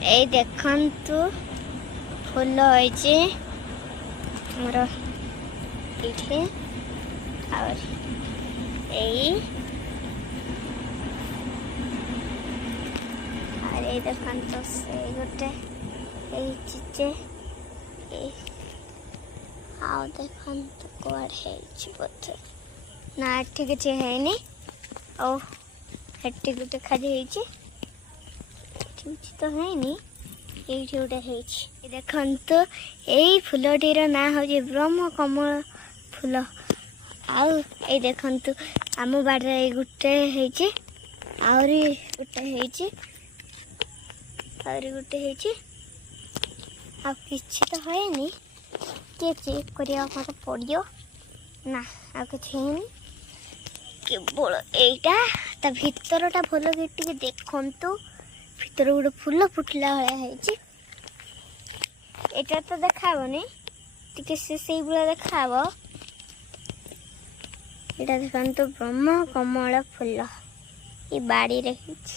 এই দেখন্তু ফুল হয়েছে আমার এইটি আর এই আর এই দেখন্তু সেই গোটে ହେଇଛି ଯେ ଆଉ ଦେଖନ୍ତୁ କୁଆଡ଼େ ହେଇଛି ବୋଧେ ନା ଏଠି କିଛି ହେଇନି ଆଉ ଏଠି ଗୋଟେ ଖାଲି ହେଇଛି ଏଠି କିଛି ତ ହେଇନି ଏଇଠି ଗୋଟେ ହେଇଛି ଦେଖନ୍ତୁ ଏଇ ଫୁଲଟିର ନାଁ ହେଉଛି ବ୍ରହ୍ମକମଳ ଫୁଲ ଆଉ ଏଇ ଦେଖନ୍ତୁ ଆମ ବାଡ଼ିରେ ଏଇ ଗୋଟେ ହେଇଛି ଆହୁରି ଗୋଟେ ହେଇଛି ଆଉ କିଛି ତ ହେଇନି କିଏ ଚେକ୍ କରିବା ମୋତେ ପଡ଼ିବ ନା ଆଉ କିଛି ହେଇନି କେବଳ ଏଇଟା ତା ଭିତରଟା ଭଲ କି ଟିକେ ଦେଖନ୍ତୁ ଭିତରେ ଗୋଟେ ଫୁଲ ଫୁଟିଲା ଭଳିଆ ହେଇଛି ଏଇଟା ତ ଦେଖାହେବନି ଟିକେ ସେଇଭଳିଆ ଦେଖାହେବ ଏଇଟା ଦେଖନ୍ତୁ ବ୍ରହ୍ମକମଳ ଫୁଲ ଏ ବାଡ଼ିରେ ହେଇଛି।